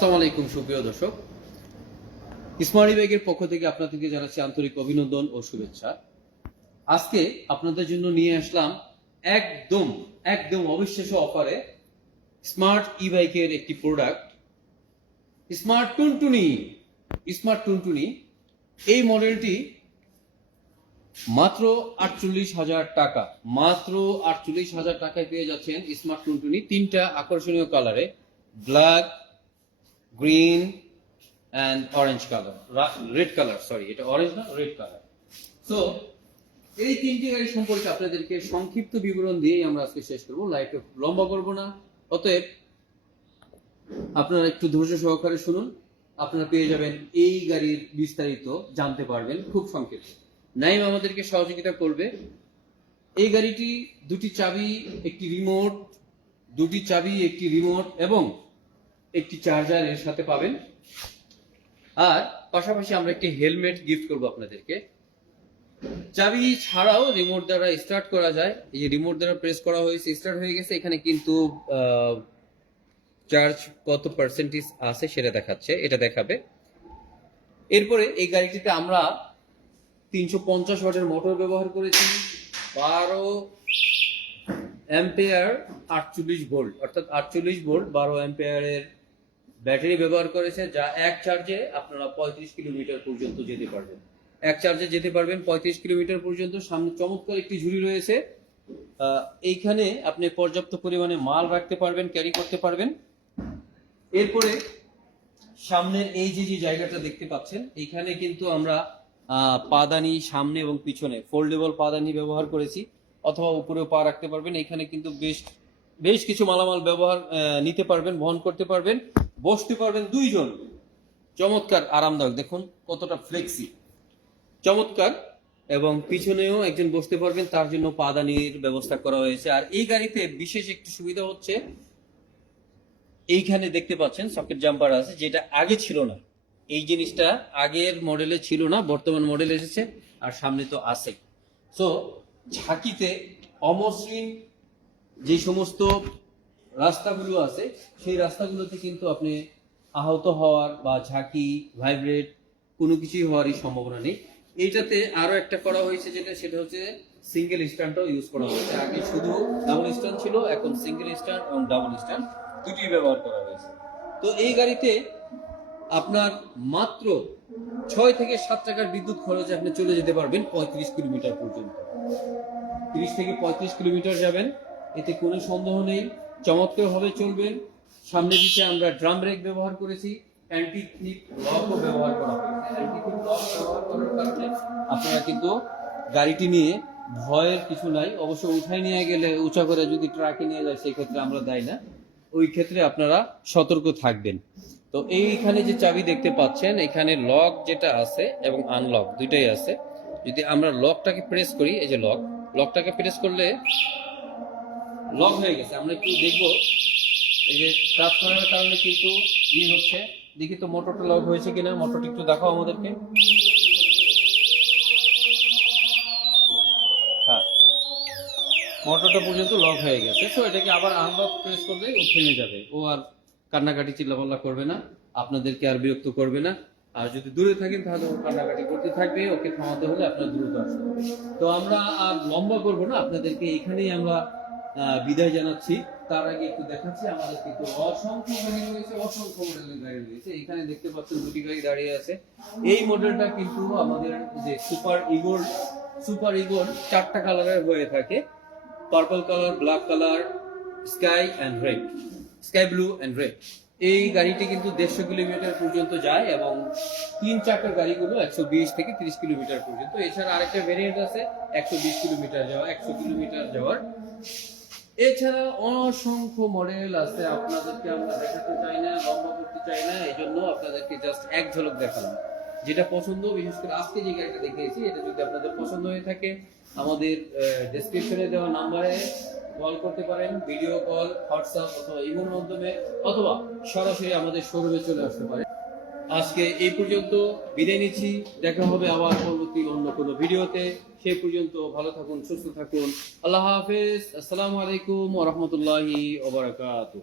আসসালামু আলাইকুম সুপ্রিয় দর্শক, স্মার্ট ব্যাগের পক্ষ থেকে আপনাদেরকে জানাচ্ছি আন্তরিক অভিনন্দন ও শুভেচ্ছা। আজকে আপনাদের জন্য নিয়ে আসলাম একদম একদম অবিশ্বাস্য অফারে স্মার্ট ই বাইকের একটি প্রোডাক্ট, স্মার্ট টুনটুনি। স্মার্ট টুনটুনি এই মডেলটি মাত্র 48,000 টাকা, মাত্র 48,000 টাকায় পেয়ে যাচ্ছেন স্মার্ট টুনটুনি। তিনটা আকর্ষণীয় কালারে, black, green and orange color, red color, sorry, এটা অরেঞ্জ না, রেড কালার। সো এই তিনটি গাড়ি সম্পর্কে আপনাদেরকে সংক্ষিপ্ত বিবরণ দিয়েই আমরা আজকে শেষ করব, লাইভটা লম্বা করব না। অতএব আপনারা একটু ধৈর্য সহকারে শুনুন, আপনারা পেয়ে যাবেন এই গাড়ির বিস্তারিত জানতে পারবেন খুব সংক্ষেপে। নাইম আমাদেরকে সহযোগিতা করবে। এই গাড়িটি দুটি চাবি, একটি রিমোট এবং একটি চার্জার এর সাথে পাবেন। আর পাশাপাশি আমরা একটি হেলমেট গিফট করব আপনাদেরকে। চাবি ছাড়াও রিমোট দ্বারা স্টার্ট করা যায়। এই যে রিমোট দ্বারা প্রেস করা হয়েছে, স্টার্ট হয়ে গেছে। এখানে কিন্তু চার্জ কত পার্সেন্টেজ আছে সেটা দেখাচ্ছে, এটা দেখাবে। এরপরে এই গাড়িটিতে আমরা 350 ওয়াটের মোটর ব্যবহার করেছি, 12 অ্যাম্পিয়ার 48 ভোল্ট, অর্থাৎ 48 ভোল্ট 12 অ্যাম্পিয়ারের ব্যাটারি ব্যবহার করেছে, যা এক চার্জে আপনারা 35 কিলোমিটার পর্যন্ত যেতে পারবেন। এক চার্জে যেতে পারবেন 35 কিলোমিটার পর্যন্ত। সামনে চমৎকার একটি ঝুড়ি রয়েছে, এইখানে আপনি পর্যাপ্ত পরিমাণে মাল রাখতে পারবেন, ক্যারি করতে পারবেন। এরপরে সামনের এই যে জায়গাটা দেখতে পাচ্ছেন, এইখানে কিন্তু আমরা পাদানি সামনে এবং পিছনে ফোল্ডেবল পাদানি ব্যবহার করেছি, অথবা উপরেও পা রাখতে পারবেন। এখানে কিন্তু বেশ কিছু মালামাল নিতে পারবেন, বহন করতে পারবেন, বসতে পারবেন দুইজন। চমৎকার আরামদায়ক, দেখুন কতটা ফ্লেক্সি, চমৎকার। এবং পিছনেও একজন বসতে পারবেন, তার জন্য পাদানির ব্যবস্থা করা হয়েছে। আর এই গাড়িতে বিশেষ একটি সুবিধা হচ্ছে, এইখানে দেখতে পাচ্ছেন সকেট জাম্পার আছে, যেটা আগে ছিল না। এই জিনিসটা আগের মডেলে ছিল না, বর্তমান মডেল এসেছে, আর সামনে তো আছে। সো ঝাঁকিতে অমসৃণ যে সমস্ত রাস্তাগুলো আছে, সেই রাস্তাগুলোতে কিন্তু আপনি আহত হওয়ার বা ঝাঁকি, ভাইব্রেট কোনো কিছুই হওয়ারই সম্ভাবনা নেই। এইটাতে আরো একটা করা হয়েছে, সেটা হচ্ছে সিঙ্গেল স্ট্যান্ডও ইউজ করা হয়েছে। আগে শুধু ডাবল স্ট্যান্ড ছিল, এখন সিঙ্গেল স্ট্যান্ড এবং ডাবল স্ট্যান্ড দুটি ব্যবহার করা হয়েছে। তো এই গাড়িতে আপনার মাত্র 6 থেকে 7 টাকার বিদ্যুৎ খরচে আপনি চলে যেতে পারবেন 35 কিলোমিটার পর্যন্ত। 30 থেকে 35 কিলোমিটার যাবেন, এতে কোনো সন্দেহ নেই। চমৎকার ভাবে চলবেন। সামনে দিকে আমরা ড্রাম ব্রেক ব্যবহার করেছি, অ্যান্টি ক্লিপ লকও ব্যবহার করা হয়েছে। অ্যান্টি ক্লিপ লক ব্যবহার করার কারণে আপনারা কিন্তু গাড়িটি নিয়ে ভয়ের কিছু নাই। অবশ্য উঠাই নিয়ে গেলে, উঁচা করে যদি ট্রাকে নিয়ে যায়, সেই ক্ষেত্রে আমরা দায়ী না, ওই ক্ষেত্রে আপনারা সতর্ক থাকবেন। তো এইখানে যে চাবি দেখতে পাচ্ছেন, এখানে লক যেটা আছে এবং আনলক দুইটাই আছে। যদি আমরা লকটাকে প্রেস করি, এই যে লকটাকে প্রেস করলে লক হয়ে গেছে। আমরা একটু দেখবো, এই যে টাচ করার কারণে কিন্তু হচ্ছে। দেখি তো মোটরটা লক হয়েছে কিনা, মোটরটি একটু দেখাও আমাদেরকে। হ্যাঁ, মোটরটা পর্যন্ত লক হয়ে গেছে। তো এটাকে আবার আনলক প্রেস করলে ও থেমে যাবে, ও আর কান্নাকাটি চিল্লাপাল্লা করবে না, আপনাদেরকে আর বিরক্ত করবে না। আর যদি দূরে থাকেন তাহলে ও কান্নাকাটি করতে থাকবে, ওকে থামাতে হলে আপনার দ্রুত আসতে হবে। তো আমরা আর লম্বা করবো না, আপনাদেরকে এখানেই আমরা বিদায় জানাচ্ছি। তার আগে একটু দেখাচ্ছি, আমাদের কিন্তু অসংখ্য গাড়ি রয়েছে, অসংখ্য মডেলের গাড়ি রয়েছে। এখানে দেখতে পাচ্ছেন দুটি গাড়ি দাঁড়িয়ে আছে। এই মডেলটা কিন্তু আমাদের যে সুপার ইগল 4টা কালারের হয়ে থাকে, purple colour, black colour, sky blue and red. এই গাড়িটি কিন্তু 150 কিলোমিটার পর্যন্ত যায়, এবং 3 চাকার গাড়িগুলো 120 থেকে 30 কিলোমিটার পর্যন্ত। এছাড়া আরেকটা ভেরিয়েন্ট আছে 120 কিলোমিটার যাওয়া, 100 কিলোমিটার যাওয়ার। এছাড়া অসংখ্য মডেল আছে, আপনাদেরকে আমরা দেখাতে চাই না, লম্বা করতে চাই না, এই জন্য আপনাদেরকে জাস্ট এক ঝলক দেখালাম। যেটা পছন্দ, বিশেষ করে আজকে যে গাড়িটা দেখিয়েছি, এটা যদি আপনাদের পছন্দ হয়ে থাকে, আমাদের ডেসক্রিপশনে দেওয়া নাম্বারে কল করতে পারেন, ভিডিও কল, হোয়াটসঅ্যাপ অথবা ইমোর মাধ্যমে, অথবা সরাসরি আমাদের শোরুমে চলে আসতে পারেন। আজকে এই পর্যন্ত বিদায় নিচ্ছি, দেখা হবে আবার পরবর্তী অন্য কোনো ভিডিওতে। সেই পর্যন্ত ভালো থাকুন, সুস্থ থাকুন। আল্লাহ হাফেজ। আসসালামু আলাইকুম ওয়া রাহমাতুল্লাহি ওয়া বারাকাতুহু।